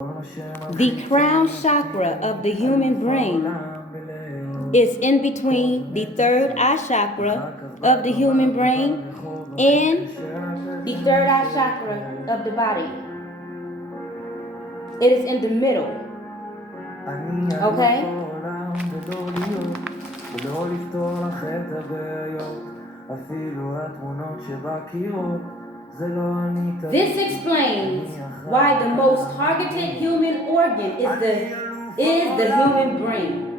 The crown chakra of the human brain is in between the third eye chakra of the human brain and the third eye chakra of the body. It is in the middle. Okay? This explains why the most targeted human organ is the human brain.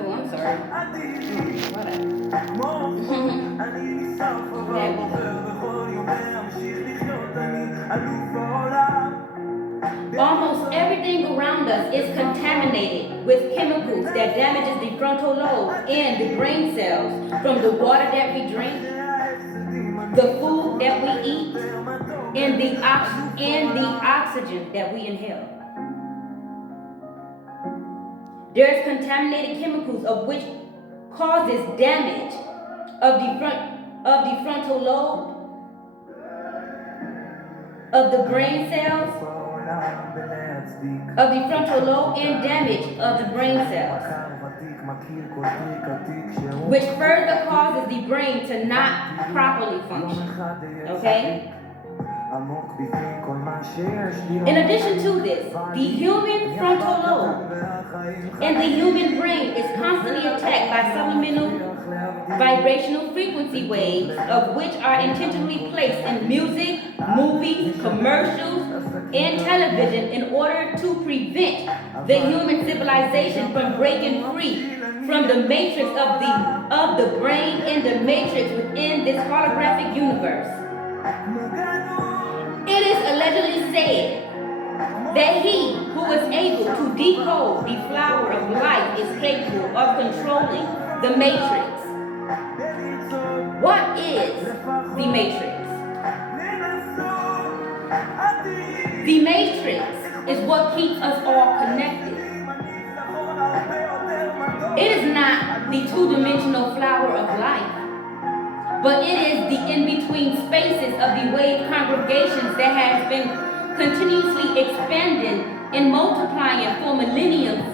Oh, I'm sorry. Almost everything around us is contaminated with chemicals that damages the frontal lobe and the brain cells from the water that we drink, the food that we eat, and the oxygen that we inhale. There's contaminated chemicals of which causes damage of the frontal lobe, of the brain cells, of the frontal lobe, and damage of the brain cells, which further causes the brain to not properly function. Okay? In addition to this, the human frontal lobe and the human brain is constantly attacked by subliminal vibrational frequency waves, of which are intentionally placed in music, movies, commercials, and television in order to prevent the human civilization from breaking free from the matrix of the brain and the matrix within this holographic universe. It is allegedly said that he who is able to decode the flower of life is capable of controlling the matrix. What is the matrix? The matrix is what keeps us all connected. It is not the two-dimensional flower of life, but it is the in-between spaces of the wave congregations that has been continuously expanding and multiplying for millenniums,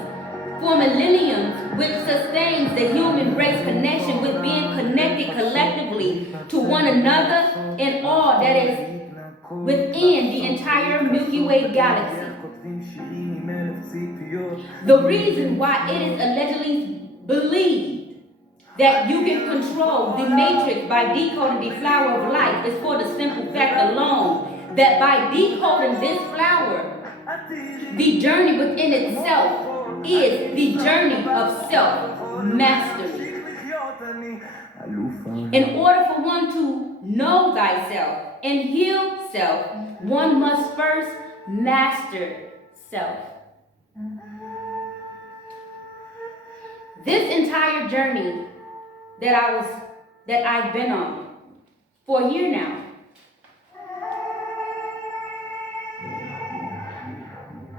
which sustains the human race connection with being connected collectively to one another and all that is within the entire Milky Way galaxy. The reason why it is allegedly believed that you can control the matrix by decoding the flower of life is for the simple fact alone that by decoding this flower, the journey within itself is the journey of self-mastery. In order for one to know thyself and heal self, one must first master self. This entire journey that I've been on for a year now,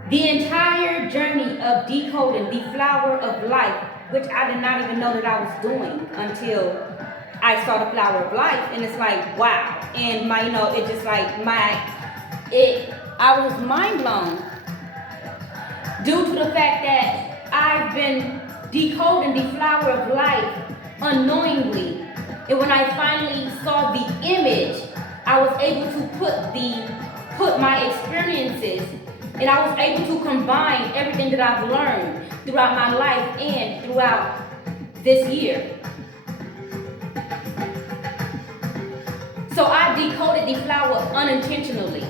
the entire journey of decoding the flower of life, which I did not even know that I was doing until I saw the flower of life, and it's like, wow. And I was mind blown due to the fact that I've been decoding the flower of life unknowingly. And when I finally saw the image, I was able to put my experiences, and I was able to combine everything that I've learned throughout my life and throughout this year. So I decoded the flower unintentionally.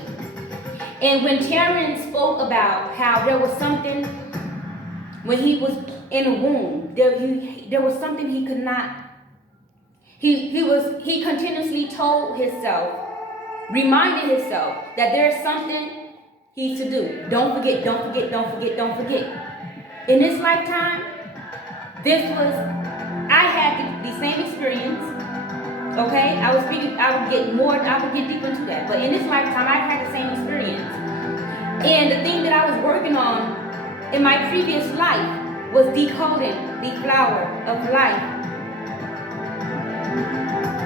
And when Taryn spoke about how there was something, when he was in a womb, there was something he could not, he continuously told himself, reminded himself that there's something he's to do. Don't forget, don't forget, don't forget, don't forget. In this lifetime, I had the same experience. Okay, I would get deep into that. But in this lifetime, I've had the same experience. And the thing that I was working on in my previous life was decoding the flower of life.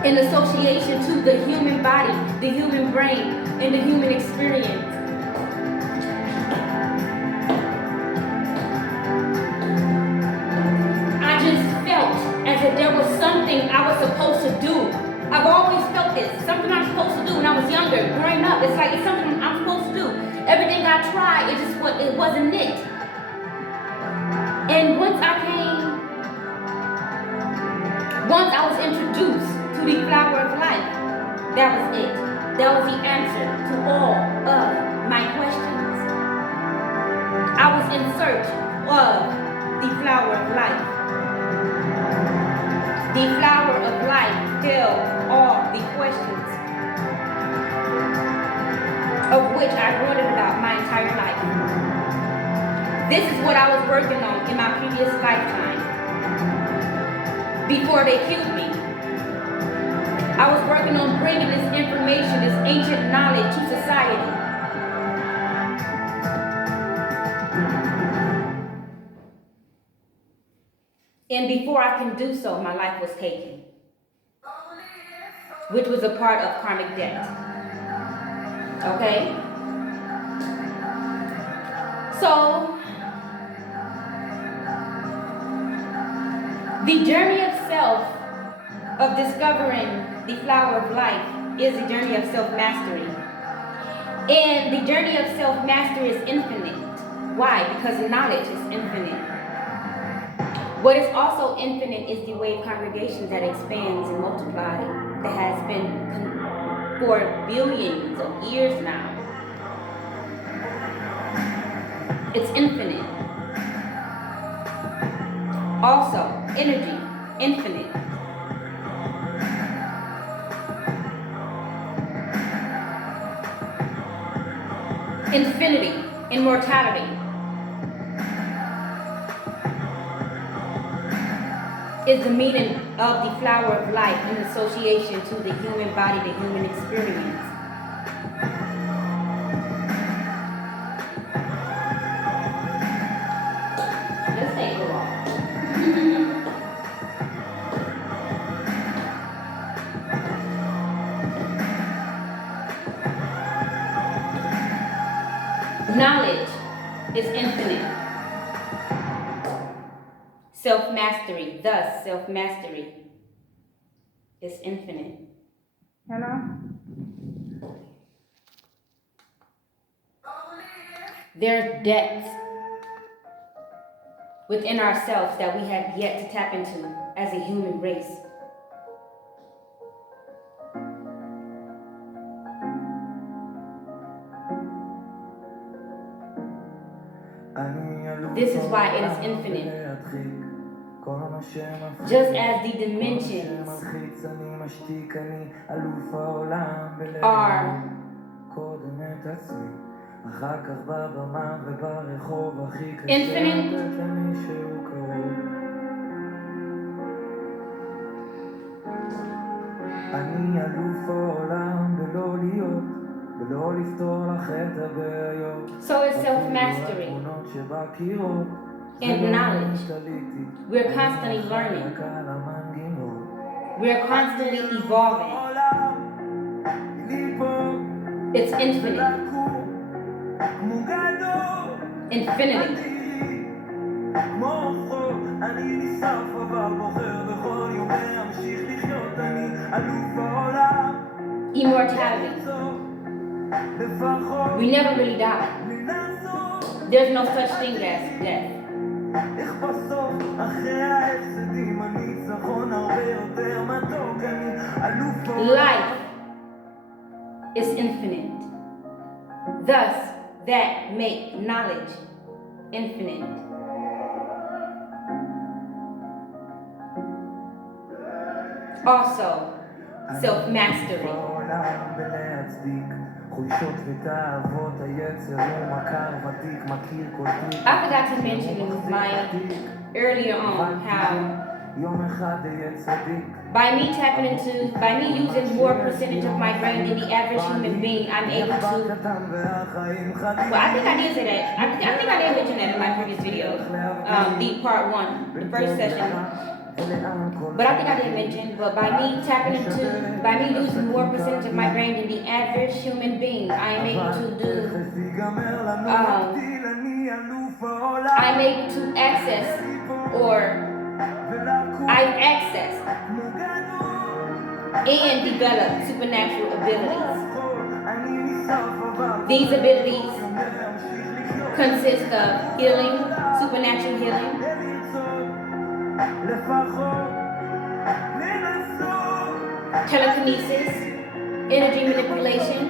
in association to the human body, the human brain, and the human experience. I just felt as if there was something I was supposed to do. I've always felt this, something I'm supposed to do when I was younger, growing up. It's like it's something I'm supposed to do. Everything I tried, it wasn't it. And once I was introduced to the flower of life, that was it. That was the answer to all of my questions. I was in search of the flower of life. The flower of life held all the questions of which I wondered about my entire life. This is what I was working on in my previous lifetime. Before they killed me, I was working on bringing this information, this ancient knowledge to society. And before I can do so, my life was taken, which was a part of karmic debt. Okay? So, the journey of self, of discovering the flower of life, is a journey of self-mastery. And the journey of self-mastery is infinite. Why? Because knowledge is infinite. What is also infinite is the wave congregation that expands and multiplies, that has been for billions of years now. It's infinite. Also, energy, infinite. Infinity, immortality, is the meaning of the flower of life in association to the human body, the human experience. Let's take a walk. Knowledge is infinite. Self-mastery, thus self-mastery is infinite. Hello? There are depths within ourselves that we have yet to tap into as a human race. This is why it is infinite. Just as the dimensions are infinite, so is self-mastery and knowledge. We're constantly learning. We're constantly evolving. It's infinite. Infinity. Immortality. We never really die. There's no such thing as death. Life is infinite. Thus, that make knowledge infinite. Also, self-mastery. I forgot to mention in earlier on how by me using more percentage of my brain than the average human being, I'm able to, well, I think I did say that. I think I did mention that in my previous video, the part one, the first session. But I think I didn't mention, but by me using more percentage of my brain than the average human being, I'm able to access, or I've accessed and developed supernatural abilities. These abilities consist of healing, supernatural healing, telekinesis, energy manipulation,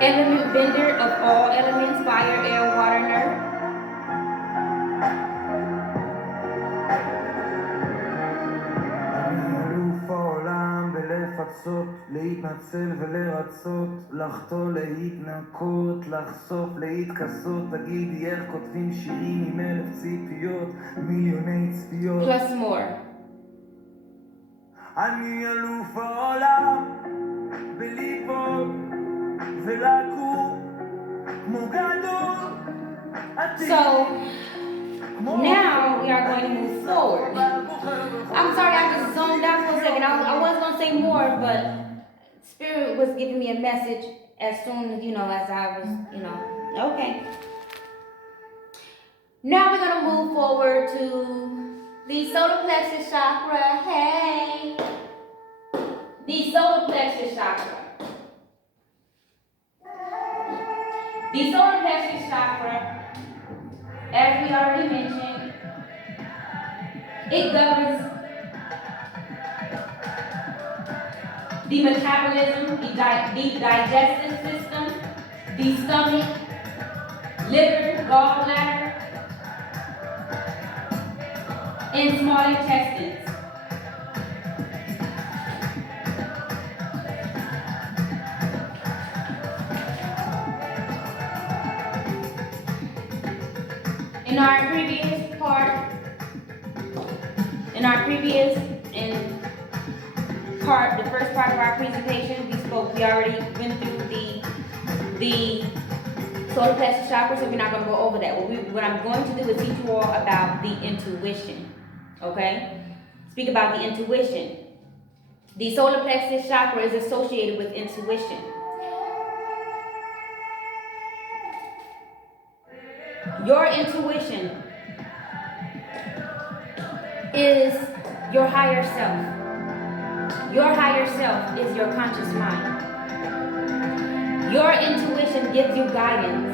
element bender of all elements, fire, air, water, and earth. להתנצל ולרצות, לחטוא, להתנקות, לחשוף, להתכסות, תגידי איך כותבים שירים עם 1000 ציפיות, מיליוני צפיות. Plus more. אני אלוף העולם בליפול ולקום כמו גדול. So now we are going to move forward. I'm sorry, I just zoned out for a second. I was going to say more, but Spirit was giving me a message as soon as, as I was, okay. Now we're going to move forward to the solar plexus chakra. Hey! The solar plexus chakra. The solar plexus chakra, as we already mentioned, it governs the metabolism, the digestive system, the stomach, liver, gallbladder, and small intestines. The first part of our presentation, we already went through the solar plexus chakra, so we're not going to go over that. What I'm going to do is teach you all about the intuition, okay? Speak about the intuition. The solar plexus chakra is associated with intuition. Your intuition is your higher self. Your higher self is your conscious mind. Your intuition gives you guidance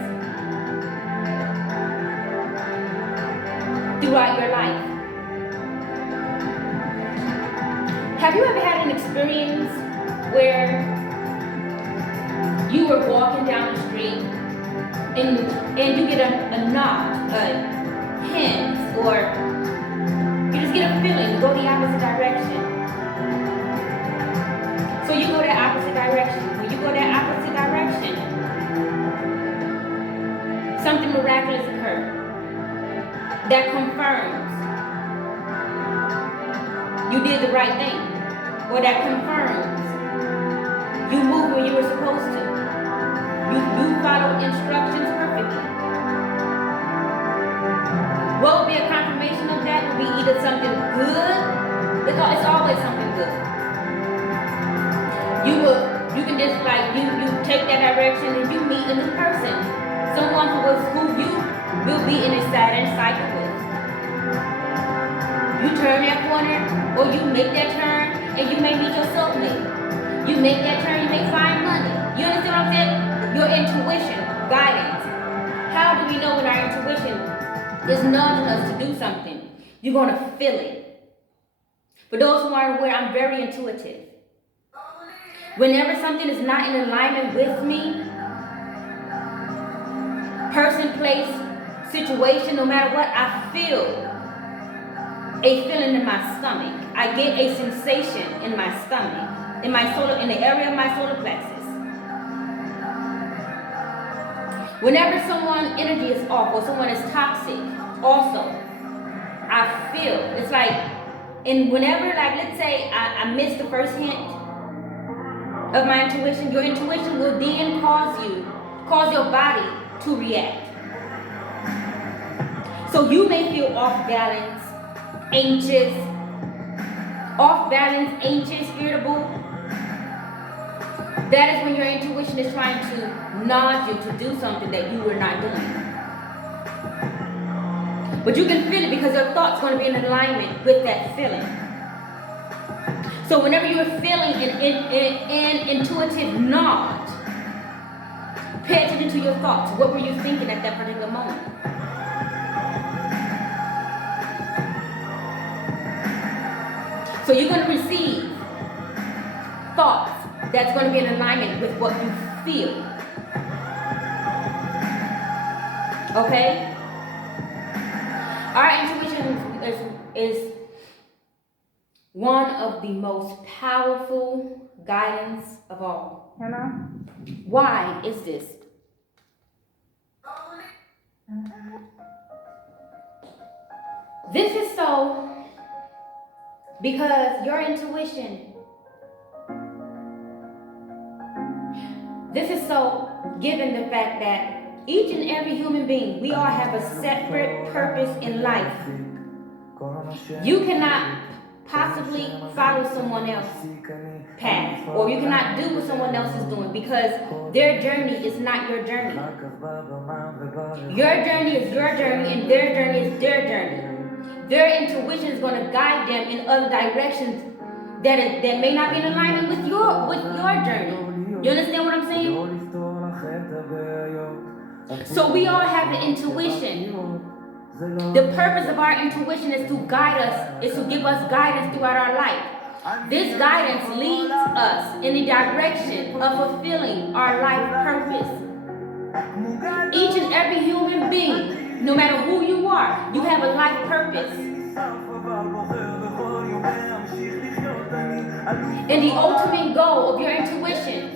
throughout your life. Have you ever had an experience where you were walking down the street and you get a knock, a hint, or you just get a feeling to go the opposite direction? So you go that opposite direction. When you go that opposite direction, something miraculous occurs that confirms you did the right thing, or that confirms you moved where you were supposed to. You followed instructions perfectly. What would be a confirmation of that would be either something good. It's always something good. You can just you take that direction and you meet a new person. Someone who you will be in a Saturn cycle with. You turn that corner or you make that turn and you may meet your soulmate. You make that turn, you may find money. You understand what I'm saying? Your intuition, guidance. How do we know when our intuition is nudging us to do something? You're going to feel it. For those who aren't aware, I'm very intuitive. Whenever something is not in alignment with me, person, place, situation, no matter what, I feel a feeling in my stomach. I get a sensation in my stomach, in the area of my solar plexus. Whenever someone's energy is off or someone is toxic, also, I feel, it's like, and whenever, let's say I missed the first hint, of my intuition, your intuition will then cause your body to react. So you may feel off balance, anxious, irritable. That is when your intuition is trying to nudge you to do something that you were not doing. But you can feel it because your thoughts are going to be in alignment with that feeling. So whenever you're feeling an intuitive nod, pay attention to your thoughts. What were you thinking at that particular moment? So you're going to receive thoughts that's going to be in alignment with what you feel. Okay? Our intuition is one of the most powerful guidance of all. Hello? Why is this? This is so because your intuition, this is so given the fact that each and every human being, we all have a separate purpose in life. You cannot possibly follow someone else's path, or you cannot do what someone else is doing, because their journey is not your journey. Your journey is your journey, and their journey is their journey. Their intuition is going to guide them in other directions that may not be in alignment with your journey. You understand what I'm saying? So we all have the intuition. The purpose of our intuition is to guide us, is to give us guidance throughout our life. This guidance leads us in the direction of fulfilling our life purpose. Each and every human being, no matter who you are, you have a life purpose. And the ultimate goal of your intuition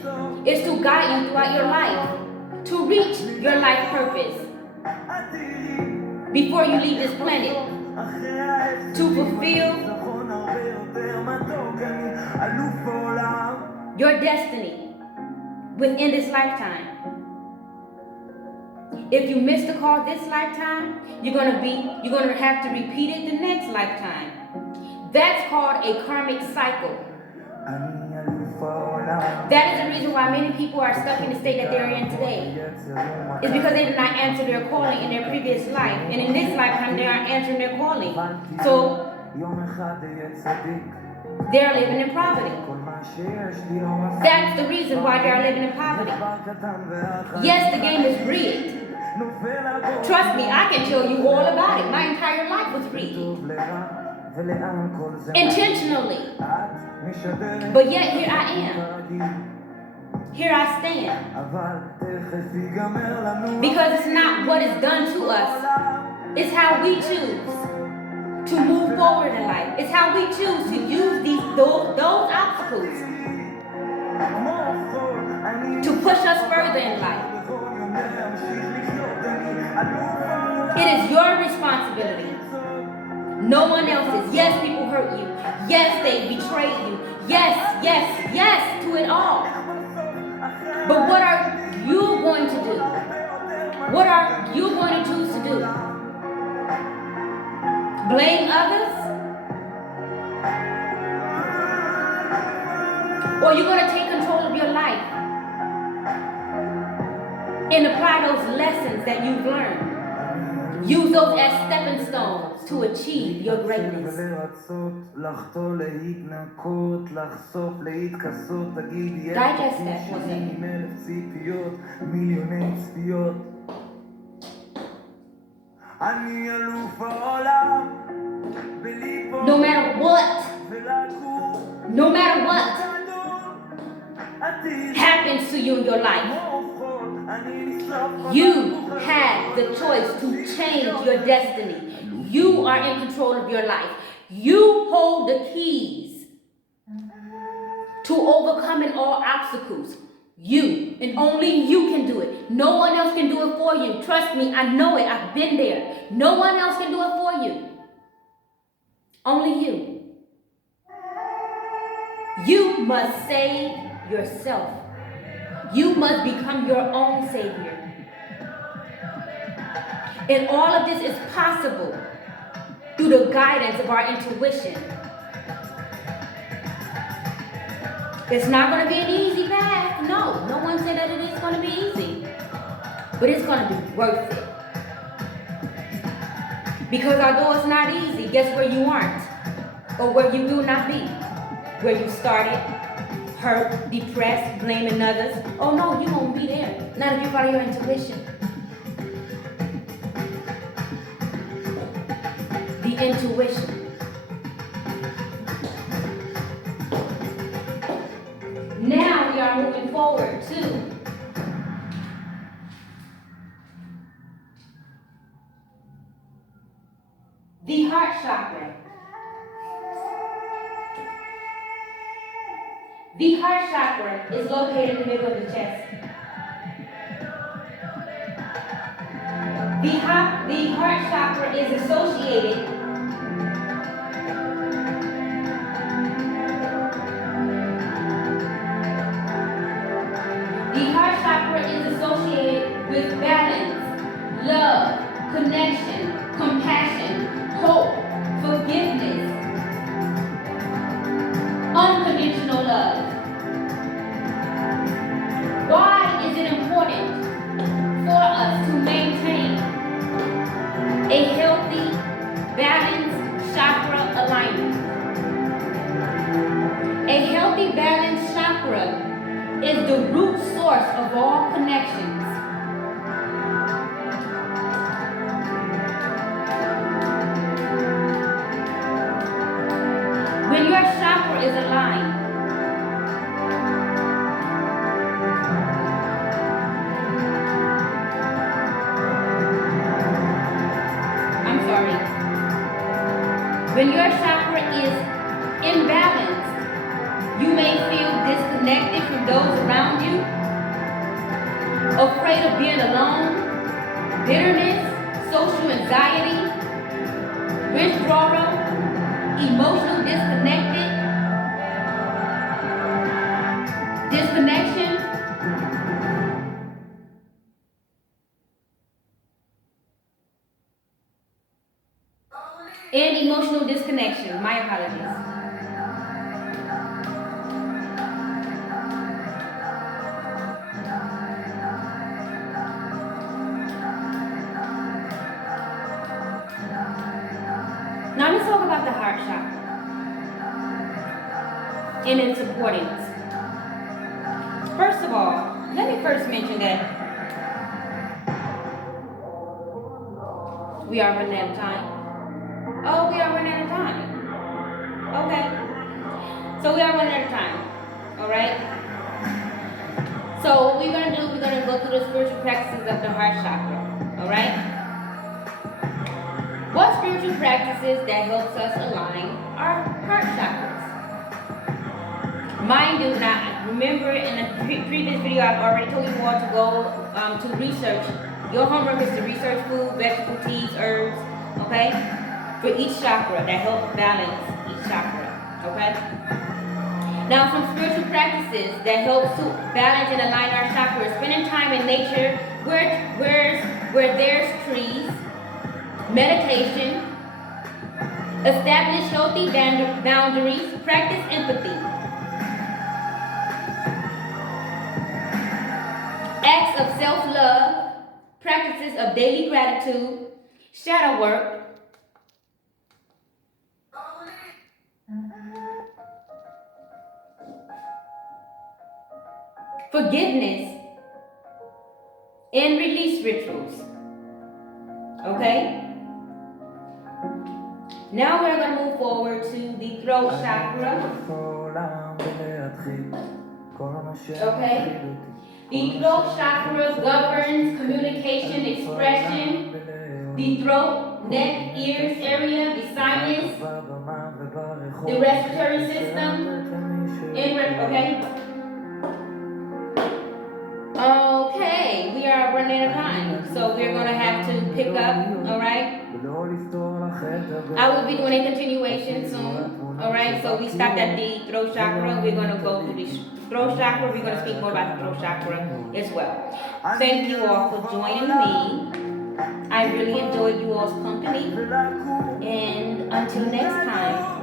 is to guide you throughout your life, to reach your life purpose before you leave this planet, to fulfill your destiny within this lifetime. If you miss the call this lifetime, you're gonna have to repeat it the next lifetime. That's called a karmic cycle. That is the reason why many people are stuck in the state that they're in today. It's because they did not answer their calling in their previous life. And in this lifetime, they aren't answering their calling. So, they're living in poverty. That's the reason why they're living in poverty. Yes, the game is rigged. Trust me, I can tell you all about it. My entire life was rigged. Intentionally. But yet here I am. Here I stand. Because it's not what is done to us. It's how we choose to move forward in life. It's how we choose to use those obstacles to push us further in life. It is your responsibility. No one else's. Yes, people hurt you. Yes, they betrayed you. Yes, yes, yes to it all. But what are you going to do? What are you going to choose to do? Blame others? Or you're going to take control of your life and apply those lessons that you've learned. Use those as stepping stones to achieve your greatness. Digest that for a second. No matter what happens to you in your life, you have the choice to change your destiny. You are in control of your life. You hold the keys to overcoming all obstacles. You, and only you can do it. No one else can do it for you. Trust me, I know it. I've been there. No one else can do it for you. Only you. You must save yourself. You must become your own savior. And all of this is possible through the guidance of our intuition. It's not going to be an easy path. No, no one said that it is going to be easy. But it's going to be worth it. Because although it's not easy, guess where you aren't? Or where you will not be? Where you started, hurt, depressed, blaming others. Oh no, you won't be there. Not if you follow your intuition. The intuition. Now we are moving forward to the heart chakra. The heart chakra is located in the middle of the chest. The heart chakra is associated with balance, love, connection, compassion, hope, forgiveness, unconditional love. Why is it important for us to maintain a healthy, balanced chakra alignment? A healthy, balanced chakra is the root source of all connections. When your chakra is aligned, when your chakra is imbalanced, you may feel disconnected from those around you, afraid of being alone, bitterness, social anxiety, withdrawal, emotional disconnection, and emotional disconnection. My apologies. Now let's talk about the heart chakra and its importance. First of all, let me first mention that we are running out of time. Oh, we are running out of time. Okay. So we are running out of time. Alright? So what we're going to do, we're going to go through the spiritual practices of the heart chakra. Alright? What spiritual practices that helps us align our heart chakras? Mind you, now remember in the previous video I've already told you all to go to research. Your homework is to research food, vegetable teas, herbs, okay? For each chakra that help balance each chakra, okay? Now some spiritual practices that help to balance and align our chakras. Spending time in nature where there's trees, meditation, establish healthy boundaries, practice empathy. Acts of self-love, practices of daily gratitude, shadow work, forgiveness, and release rituals. Okay? Now we're going to move forward to the throat chakra. Okay? The throat chakra governs communication, expression, the throat, neck, ears area, the sinus, the respiratory system, okay? Okay, we are running out of time, so we're going to have to pick up, alright? I will be doing a continuation soon. Alright, so we stopped at the throat chakra. We're going to go through the throat chakra. We're going to speak more about the throat chakra as well. Thank you all for joining me. I really enjoyed you all's company. And until next time,